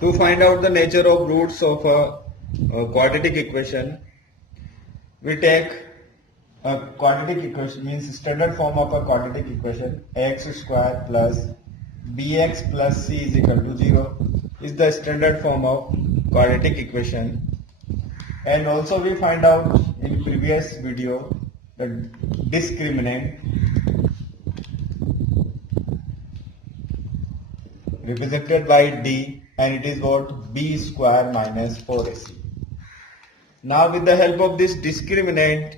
To find out the nature of roots of a quadratic equation, we take a quadratic equation, means standard form of a quadratic equation, x square plus bx plus c is equal to 0 is the standard form of quadratic equation. And also we find out in previous video the discriminant represented by d, and it is what? B square minus 4ac. Now with the help of this discriminant,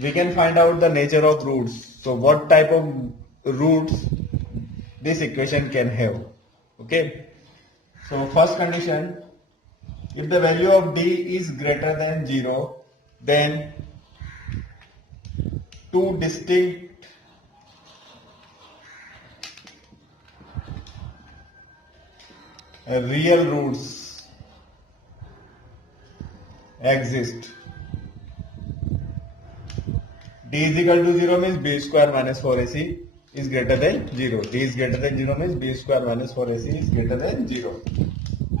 we can find out the nature of roots. So what type of roots this equation can have. Okay. So first condition, if the value of d is greater than 0, then two distinct real roots exist. D is equal to 0 means b square minus 4ac is greater than 0. D is greater than 0 means b square minus 4ac is greater than 0.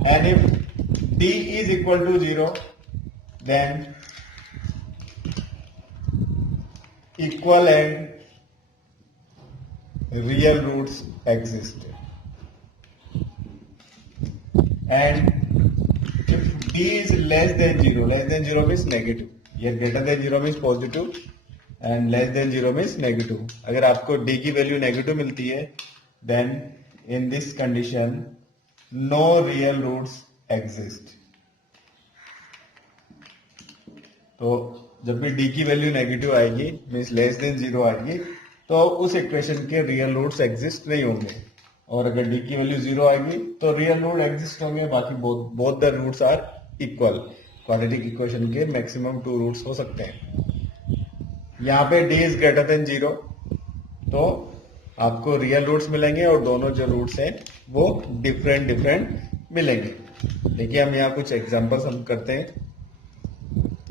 And if d is equal to 0, then equal and real roots exist. And if d is less than 0 means negative. Here greater than 0 means positive and less than 0 means negative. अगर आपको d की value negative मिलती है, then in this condition no real roots exist. तो जब भी d की value negative आएगी, मीन्स लेस देन 0 आएगी, तो उस इक्वेशन के रियल रूट्स एग्जिस्ट नहीं होंगे. और अगर d की वैल्यू 0 आएगी तो रियल रूट एग्जिस्ट होंगे, बाकी both the roots are equal. Quadratic equation के मैक्सिमम 2 रूट्स हो सकते हैं. यहाँ पे d इज ग्रेटर देन 0, तो आपको रियल रूट्स मिलेंगे और दोनों जो रूट्स हैं वो डिफरेंट मिलेंगे. देखिए हम यहाँ कुछ एग्जांपल्स हम करते हैं.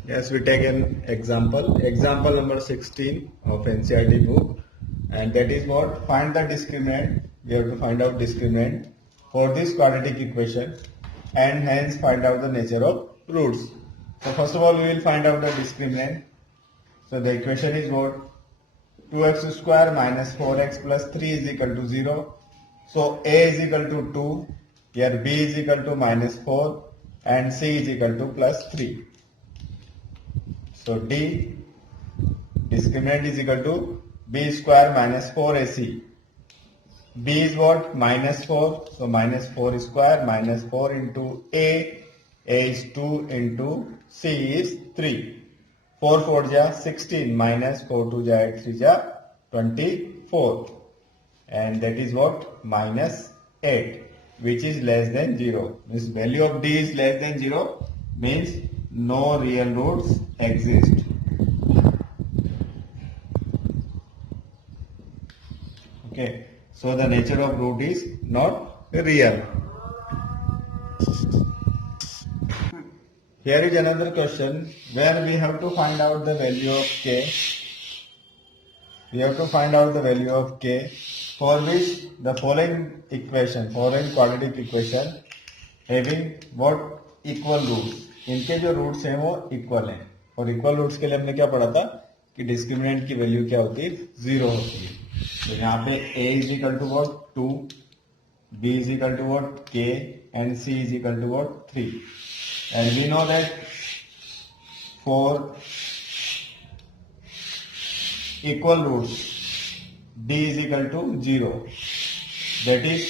Yes, we take an example number 16 of NCERT book, and that is what? Find the discriminant. We have to find out discriminant for this quadratic equation and hence find out the nature of roots. So first of all we will find out the discriminant. So the equation is what? 2x square minus 4x plus 3 is equal to 0. So a is equal to 2, here b is equal to minus 4 and c is equal to plus 3. So d discriminant is equal to b square minus 4ac. b is what? Minus 4. So minus 4 square minus 4 into a is 2 into c is 3. 4 4 ja 16 minus 4 2 ja 8 3 ja 24. And that is what? Minus 8, which is less than 0. Means value of d is less than 0 means no real roots exist. Okay, so the nature of root is not real. Here is another question where we have to find out the value of k. We have to find out the value of k, for which the following quadratic equation having what? Equal roots. इनके जो roots हैं वो equal हैं, और equal roots के लिए हमने क्या पढ़ा था कि डिस्क्रिमिनेंट की वैल्यू क्या होती है? 0 होती है. तो यहाँ पे a is equal to what? 2, b is equal to what? k and c is equal to what? 3. And we know that for equal roots d is equal to 0, that is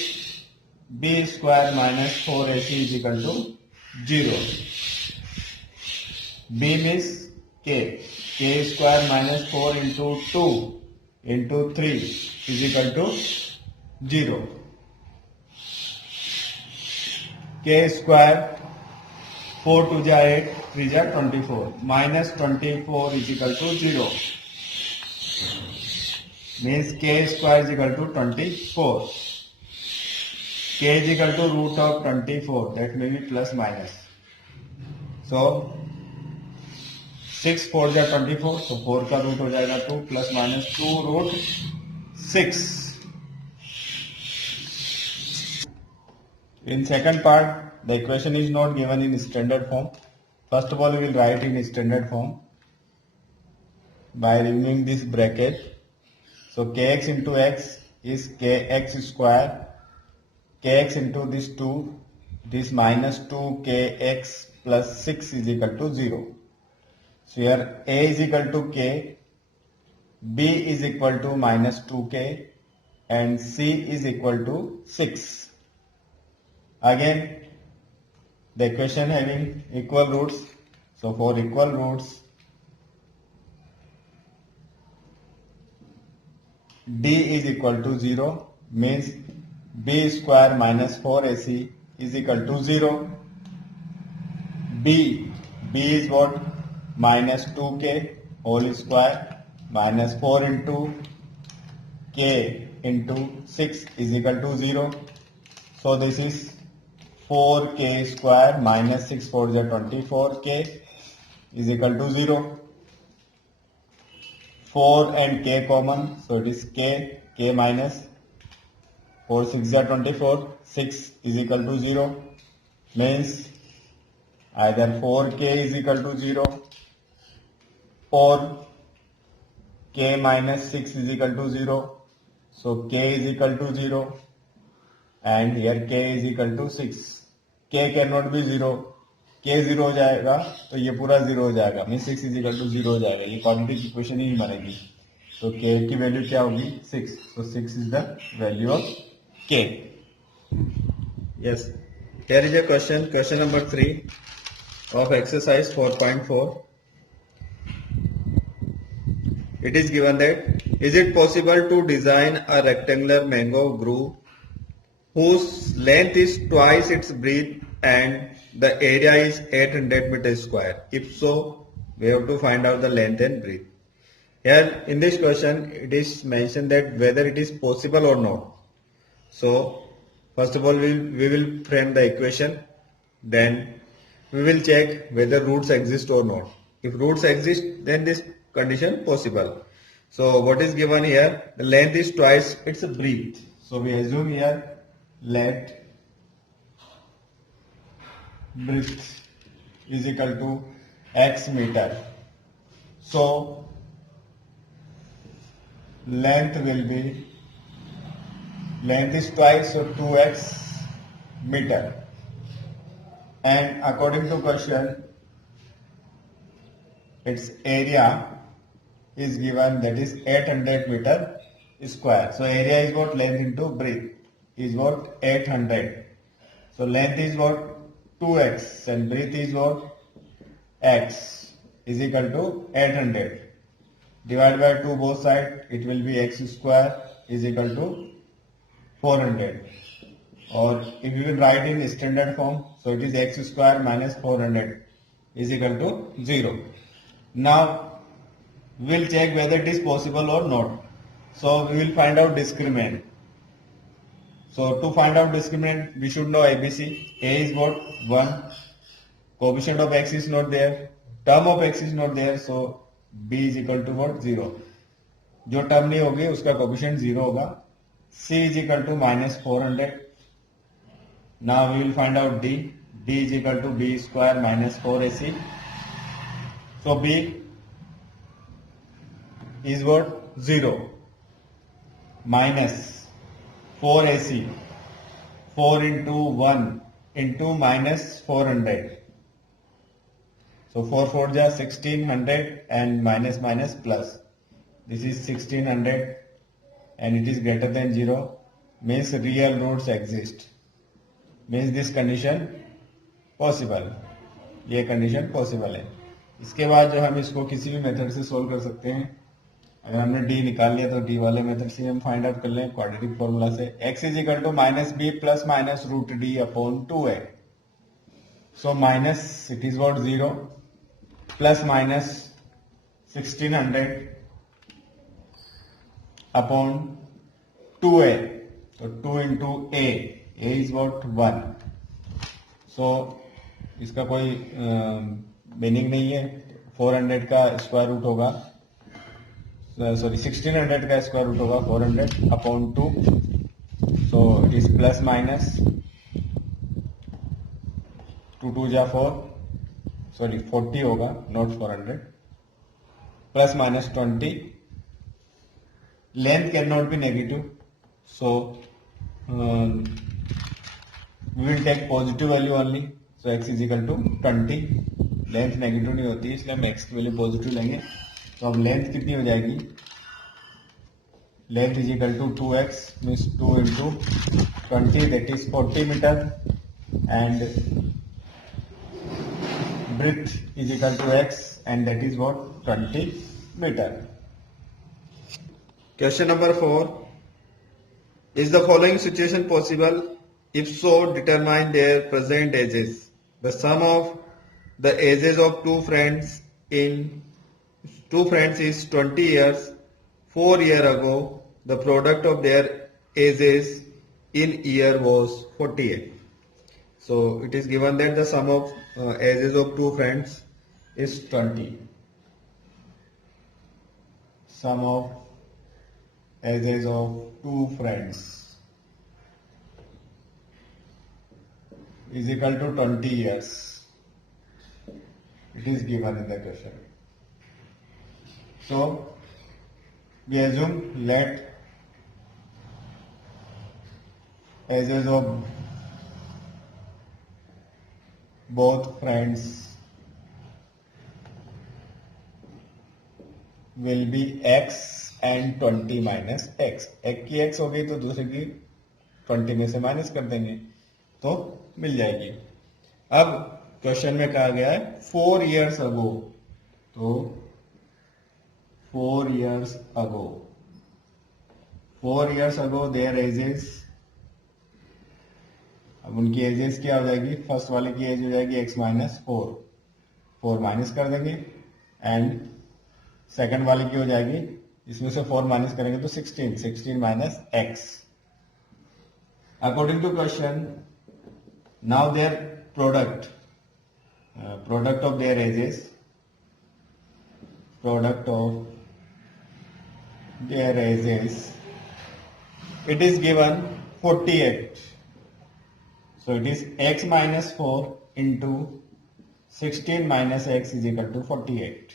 b square minus 4ac is equal to 0. b means k square minus 4 into 2 into 3 is equal to 0. k square 4 2 ja 8 3 ja 24 minus 24 is equal to 0 means k square is equal to 24. k is equal to root of 24, that may be plus minus. So 6 4 जा 24, तो 4 का root हो जाएगा 2 plus minus 2 root 6. In second part, the equation is not given in standard form. First of all, we will write in standard form by removing this bracket. So kx into x is kx square, kx into this 2, this minus 2kx plus 6 is equal to 0. So here a is equal to k, b is equal to minus 2k, and c is equal to 6. Again, the equation having equal roots. So for equal roots, d is equal to 0, means b square minus 4ac is equal to 0. b is what? Minus 2k whole square minus 4 into k into 6 is equal to 0. So this is 4k square minus 6 4 is 24k is equal to 0. 4 and k common, so it is k minus 4 6 is 24, 6 is equal to 0, means either 4k is equal to 0 or k minus 6 is equal to 0. So k is equal to 0 and here k is equal to 6. k cannot be 0, k 0 हो जाएगा तो ये पूरा 0 हो जाएगा, mean 6 is equal to 0 हो जाएगा, ये क्वाड्रेटिक इक्वेशन ही नहीं बनेगी. तो k की वैल्यू क्या होगी? 6. So 6 is the value of k. Yes, here is a question number 3 of exercise 4.4. It is given that is it possible to design a rectangular mango groove whose length is twice its breadth and the area is 800 meters square? If so, we have to find out the length and breadth. Here in this question, it is mentioned that whether it is possible or not. So first of all, we will frame the equation, then we will check whether roots exist or not. If roots exist, then this condition possible. So what is given here? The length is twice its breadth. So we assume here length breadth is equal to x meter. So length is twice, so 2x meter, and according to question its area is given, that is 800 meter square. So area is what? Length into breadth is what? 800. So length is what? 2x and breadth is what? X is equal to 800. Divide by 2 both sides, it will be x square is equal to 400. Or if you will write in standard form, so it is x square minus 400 is equal to 0. Now we will check whether it is possible or not. So we will find out discriminant. So to find out discriminant, we should know ABC. A is what? 1. Coefficient of x is not there. Term of x is not there. So B is equal to what? 0. जो term नहीं होगी उसका coefficient 0 होगा. C is equal to minus 400. Now we will find out D. D is equal to B square minus 4AC. So B is what? 0 minus 4AC, 4 into 1 into minus 400. So 4 4 ja 1600 and minus minus plus. This is 1600 and it is greater than 0, means real roots exist, means this condition possible. ये condition possible है. इसके बाद जो हम इसको किसी भी method से सोल्व कर सकते हैं. अगर हमने d निकाल लिया तो d वाले मेथड से हम फाइंड आउट कर लें क्वाड्रेटिक फॉर्मूला से. x is equal to minus B plus minus root D upon 2a. So minus it is what 0 plus minus 1600 upon 2a. तो 2 into a is what 1. So इसका कोई meaning नहीं है. 400 का square root होगा, sorry 1600 का square root होगा 400 upon 2. So it is plus minus 2 2 जा 4, सॉरी 40 होगा, not 400, plus minus 20. Length cannot be negative, so we will take positive value only. So x is equal to 20. Length negative नहीं होती, इसलिए हम x की value positive लेंगे. तो अब लेंथ कितनी हो जाएगी? Length is equal to 2x, means 2 into 20, that is 40 metre, and breadth is equal to x, and that is what 20 metre. Question number 4. Is the following situation possible? If so, determine their present ages. The sum of the ages of two friends is 20 years. 4 years ago, the product of their ages in year was 48. So it is given that the sum of ages of two friends is 20. Sum of ages of two friends is equal to 20 years. It is given in the question. So we assume let ages of both friends will be x and 20 minus x. एक की x हो गई तो दूसरे की 20 में से minus कर देंगे तो मिल जाएगी. अब क्वेश्चन में कहा गया है 4 years ago, तो 4 years ago their ages, अब उनकी एजेस क्या हो जाएगी? फर्स्ट वाले की एज हो जाएगी x माइनस 4 माइनस कर देंगे, एंड सेकंड वाले की हो जाएगी, इसमें से 4 माइनस करेंगे तो 16 minus x. According to question, now their product of their ages, it is given 48. So it is x minus 4 into 16 minus x is equal to 48.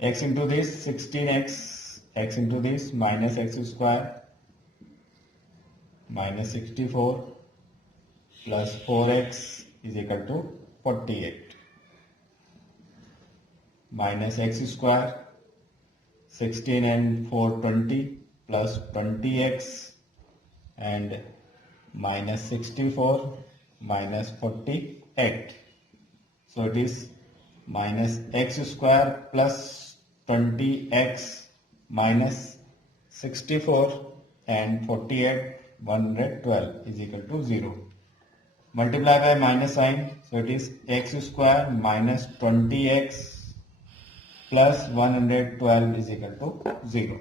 X into this 16x, x into this minus x square minus 64 plus 4x is equal to 48, minus x square 16 and 4 20 plus 20x and minus 64 minus 48. So it is minus x square plus 20x minus 64 and 48, 112 is equal to 0. Multiply by minus sign, so it is x square minus 20x plus 112 is equal to 0.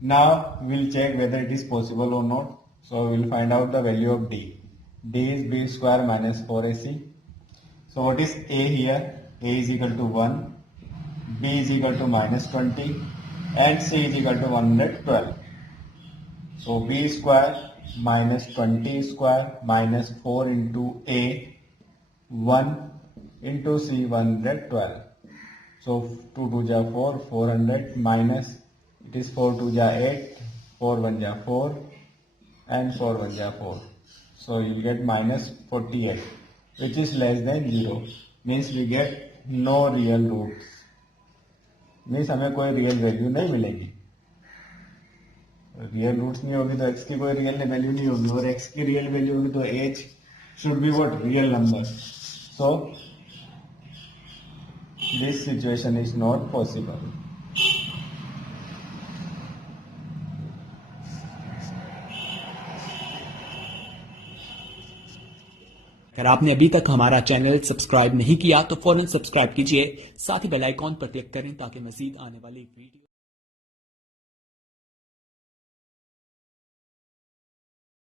Now we will check whether it is possible or not. So we will find out the value of d. D is b square minus 4ac. So what is a here? A is equal to 1. B is equal to minus 20 and C is equal to 112. So B square minus 20 square minus 4 into A, 1 into C, 112. So 2 2 ja 4, 400 minus, it is 4 2 ja 8, 4 1 ja 4 and 4 1 ja 4. So you will get minus 48, which is less than 0. Means we get no real roots. Means हमें कोई real value नहीं मिलेगी. Real roots नहीं होगी तो x की कोई real value नहीं होगी, और x की रियल वैल्यू होगी तो h should be what? Real number. So this situation is not possible. अगर आपने अभी तक हमारा चैनल सब्सक्राइब नहीं किया तो फौरन सब्सक्राइब कीजिए, साथ ही बेल आइकॉन पर क्लिक करें ताकि मजीद आने वाली वीडियो